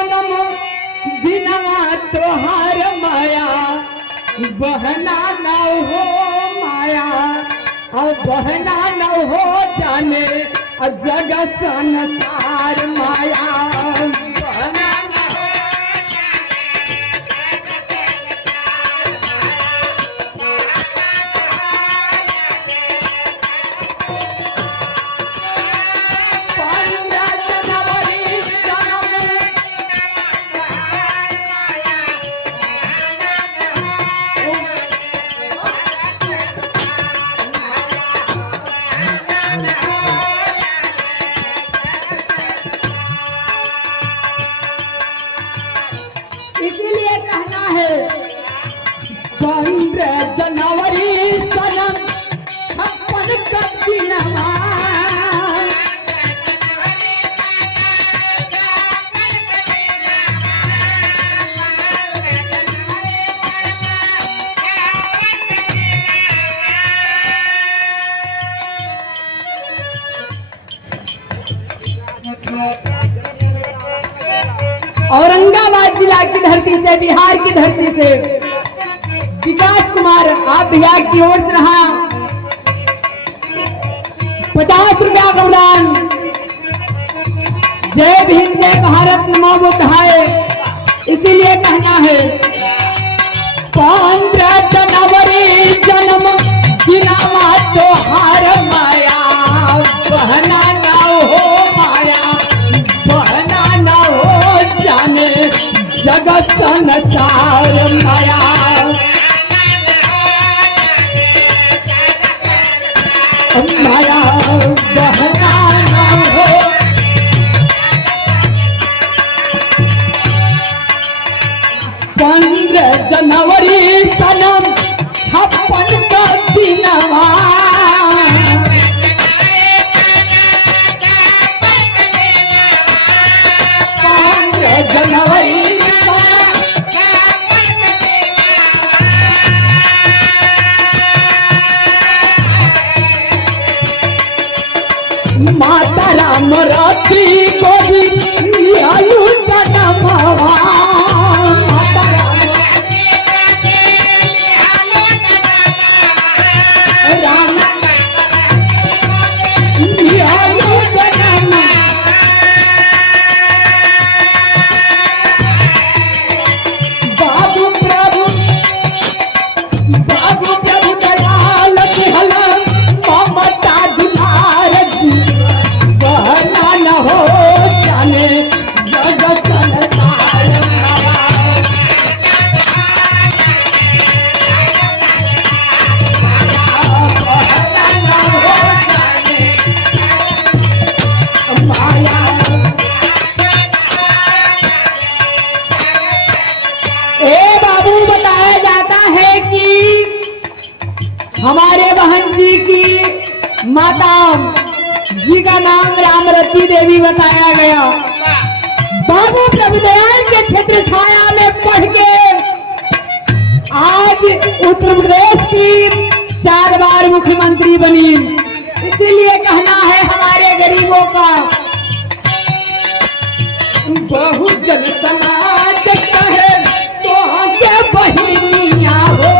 जन्म दिनवा तोहार माया बहना न हो माया और बहना न हो जाने जग संसार माया बहना इसीलिए कहना है 15 जनवरी सनम 56 का दिनवा औरंगाबाद जिला की धरती से, बिहार की धरती से विकास कुमार आप भैया की ओर से रहा 50 रुपया का उड़ान। जय भीम जय भारत नमो बुद्धाय। इसीलिए कहना है 15 जनवरी जन्म दिनवा तोहार माया बहना ना हो माया बहना ना हो जाने जगत संसार माया माया बहना ना हो 15 जनवरी सनम 56 का दिनवा 15 जनवरी माता राम रात्रि को भी लियालू जनमवा माता राम लियालू जनम बाबू प्रभु दयाल दिहल ममता दुलार जी बहना न हो जाने जगत संसार बहना न हो जाने माया। ए बाबू बताया जाता है कि हमारे बहन जी की माता जी का नाम रामरती देवी बताया गया। बाबू प्रभुदयाल के क्षेत्र छाया में पढ़ के आज उत्तर प्रदेश की 4 बार मुख्यमंत्री बनी। इसीलिए कहना है हमारे गरीबों का बहुजन समाज कहे तो के बहिनिया हो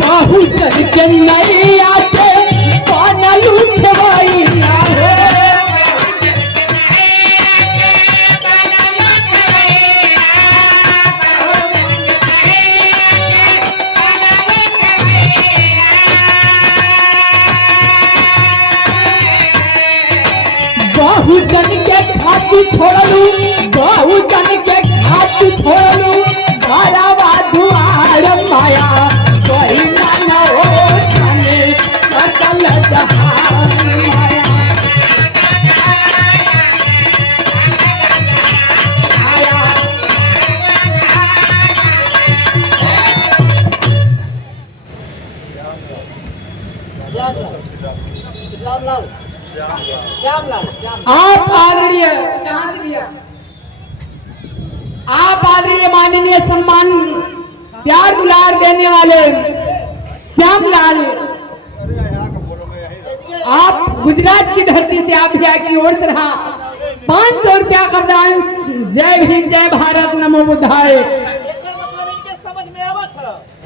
बहुजन के नैया से बनल उठवैया हो बहुजन के खाती छोड़लू बहुजन के खाती छोड़लू घरवा दुआर माया बहिना न हो जाने सकल जहान माया आप आदरणीय कहाँ से लिया आप आदरणीय माननीय सम्मान प्यार दुलार देने वाले श्यामलाल, आप गुजरात की धरती से आप यहाँ की ओर से रहा 500 रुपया का दान। जय भीम, जय भारत, नमो बुद्धाय।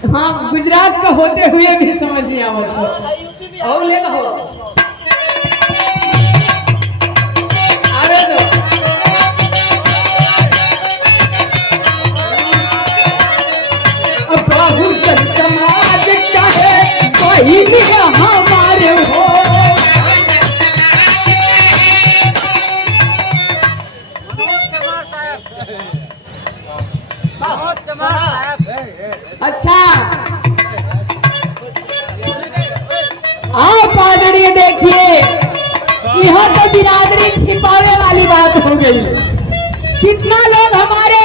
हाँ, गुजरात का होते हुए भी समझ नहीं आवत और ले लो आवे दो। बहुजन समाज का है वही भी हमारे हो। अच्छा, आप आदरणीय देखिए, यहाँ तो बिरादरी छिपावे वाली बात हो गई। कितना लोग हमारे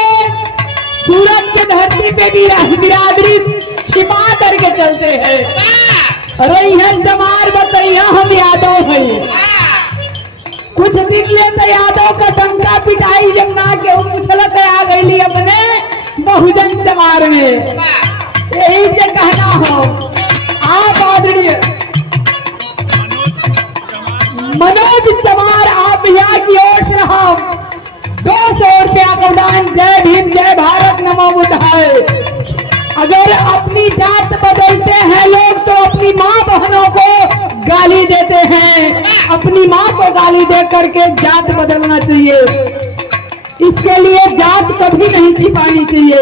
सूरत की धरती पे भी बिरादरी छिपा करके चलते हैं। रैहन जमार बतैया हम यादव हैं। कुछ दिन ले तो यादव का डंका पिटाई जमना के उछलत आ गई अपने बहुजन चमार में। यही से कहना हो, आप आदरणीय मनोज चमार, आप यहाँ की ओर से रहा 200 रुपया का दान। जय भीम, जय भारत, नमो बुद्धाय। अगर अपनी जात बदलते हैं लोग तो अपनी माँ बहनों को गाली देते हैं। अपनी माँ को गाली दे करके जात बदलना चाहिए। इसके लिए जात कभी नहीं छिपानी चाहिए।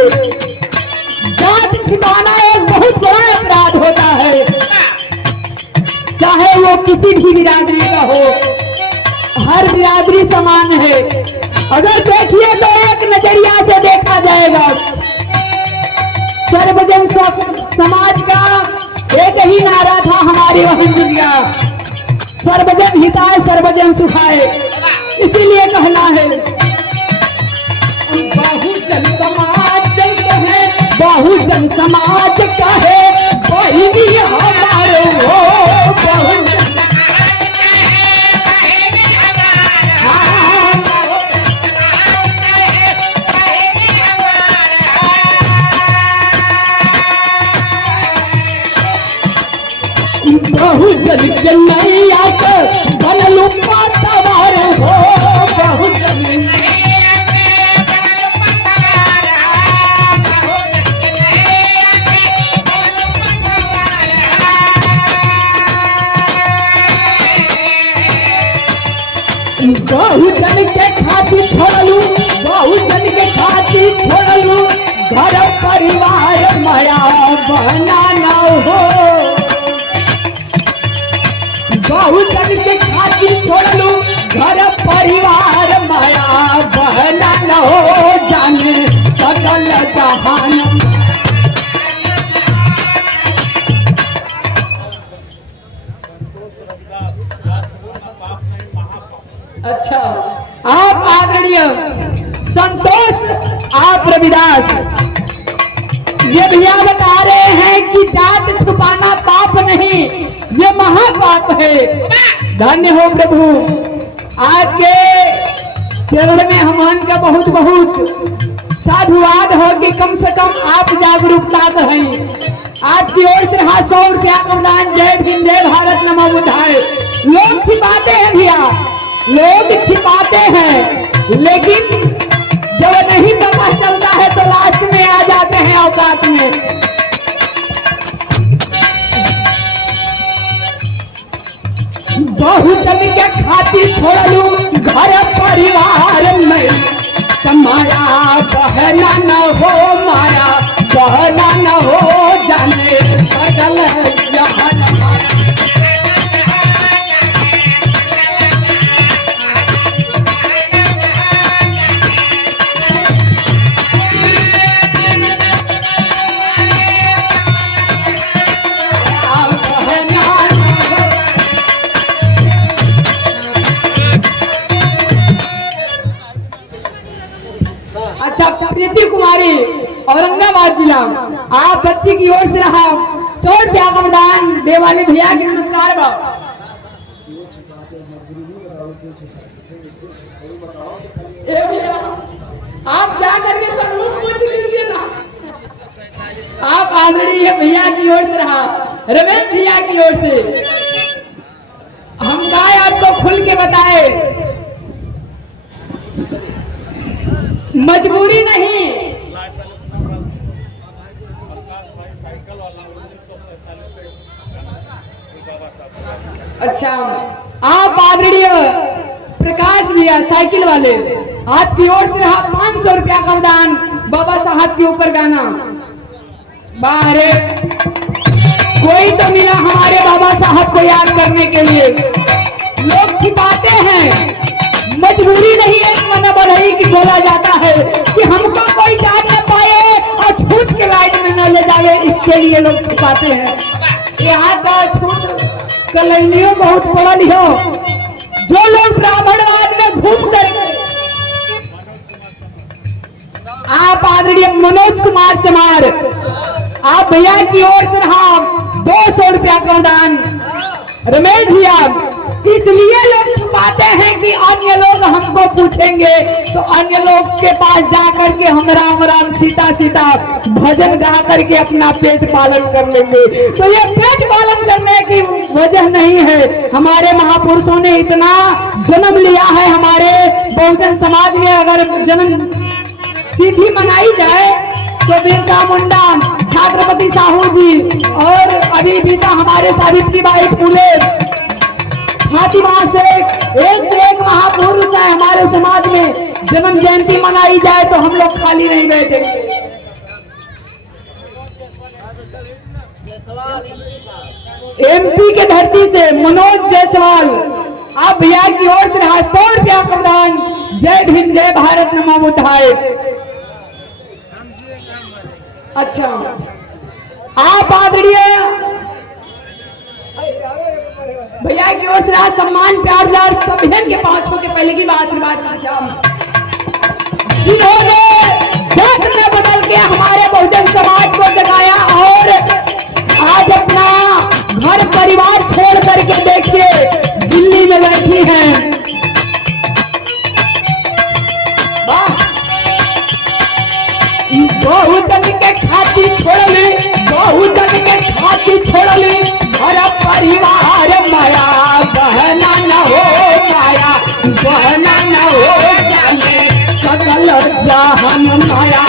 जात छिपाना एक बहुत बड़ा अपराध होता है, चाहे वो किसी भी बिरादरी का हो। हर बिरादरी समान है। अगर देखिए तो एक नजरिया से देखा जाएगा। सर्वजन समाज का एक ही नारा था हमारी वही का, सर्वजन हिताय सर्वजन सुखाय। इसीलिए कहना है बहुजन समाज का है, बहुजन समाज का है वही भी हमारे हो। बहुजन बहुजन के नैया के बनलू पातवार हो। बहुजन बहुजन के खातिर छोड़लू, बहुजन के खातिर छोड़लू घर परिवार माया बहना न हो। बहुजन के खातिर छोड़लू घर परिवार माया बहना न हो। जाने सकल जहान। अच्छा, आप आदरणीय संतोष आप रविदास, ये भैया बता रहे हैं कि जात छुपाना पाप नहीं, ये महापाप है। धन्य हो प्रभु, आपके चरण में हम का बहुत बहुत साधुवाद हो कि कम से कम आप जागरूकता हैं। आपकी ओर से 100 रुपया का दान। जय भीम, जय भारत, नमो बुद्धाय। लोग छिपाते हैं भैया, लोग छिपाते हैं, लेकिन जब नहीं पता चलता है तो लास्ट में आ जाते हैं औकात में। बहुजन के खातिर छोड़लू घर परिवार में समाया बहना न हो, माया बहना न हो। जाने बदल जहान प्रीति कुमारी औरंगाबाद जिला, आप बच्ची की ओर से रहा 100 रुपया का दान। देवाली भैया की नमस्कार बा। आप जा करके पादड़ी है भैया की ओर से रहा, रमेश भैया की ओर से। हम गाय आपको खुल के बताए, मजबूरी नहीं। अच्छा, आप पादड़ी प्रकाश भैया साइकिल वाले, आपकी ओर से रहा 500 रुपया का दान बाबा साहब के ऊपर गाना। बाहर कोई तो मिला हमारे बाबा साहब को याद करने के लिए। लोग छिपाते हैं, मजबूरी नहीं है, मना बढ़ई की बोला जाता है कि हमको कोई जान न पाए और छूट के लाइन में न ले जाए, इसके लिए लोग छिपाते हैं। यहाँ का छूट कलैनियों बहुत पढ़ल हो, जो लोग ब्राह्मणवाद में घूम कर। आप आदरणीय मनोज कुमार चमार, आप भैया की ओर से रहा 200 रुपया का दान। रमेश भैया, इसलिए लोग छुपाते हैं कि अन्य लोग हमको पूछेंगे तो अन्य लोग के पास जाकर के हम राम राम सीता सीता भजन गा करके अपना पेट पालन कर लेंगे। तो ये पेट पालन करने की वजह नहीं है, हमारे महापुरुषों ने इतना जन्म लिया है। हमारे बहुजन समाज में अगर जन्म तिथि मनाई जाए तो बिरसा मुंडा, छत्रपति साहू जी और अभी बीता हमारे सावित्रीबाई फुले, फातिमा शेख, एक से एक महापुरुष है हमारे समाज में। जन्म जयंती मनाई जाए तो हम लोग खाली नहीं बैठेंगे। एमपी के धरती से मनोज जायसवाल, आप भैया की ओर से रहा 100 रुपया का दान। जय भीम, जय भारत, नमो बुद्धाय। अच्छा, आप आदरणीय भैया की ओर से आज सम्मान प्यार लाल सभ्यन के पांचों के पहले की आशीर्वाद जिन्होंने जात में बदल के हमारे बहुजन समाज को जगाया और आज अपना घर परिवार छोड़ करके देखिए दिल्ली में बैठी हैं। बहुजन के खातिर छोड़ ली, बहुजन के खातिर छोड़ ली, घर परिवार माया बहना न हो, माया बहना न हो जाने सकल जहान माया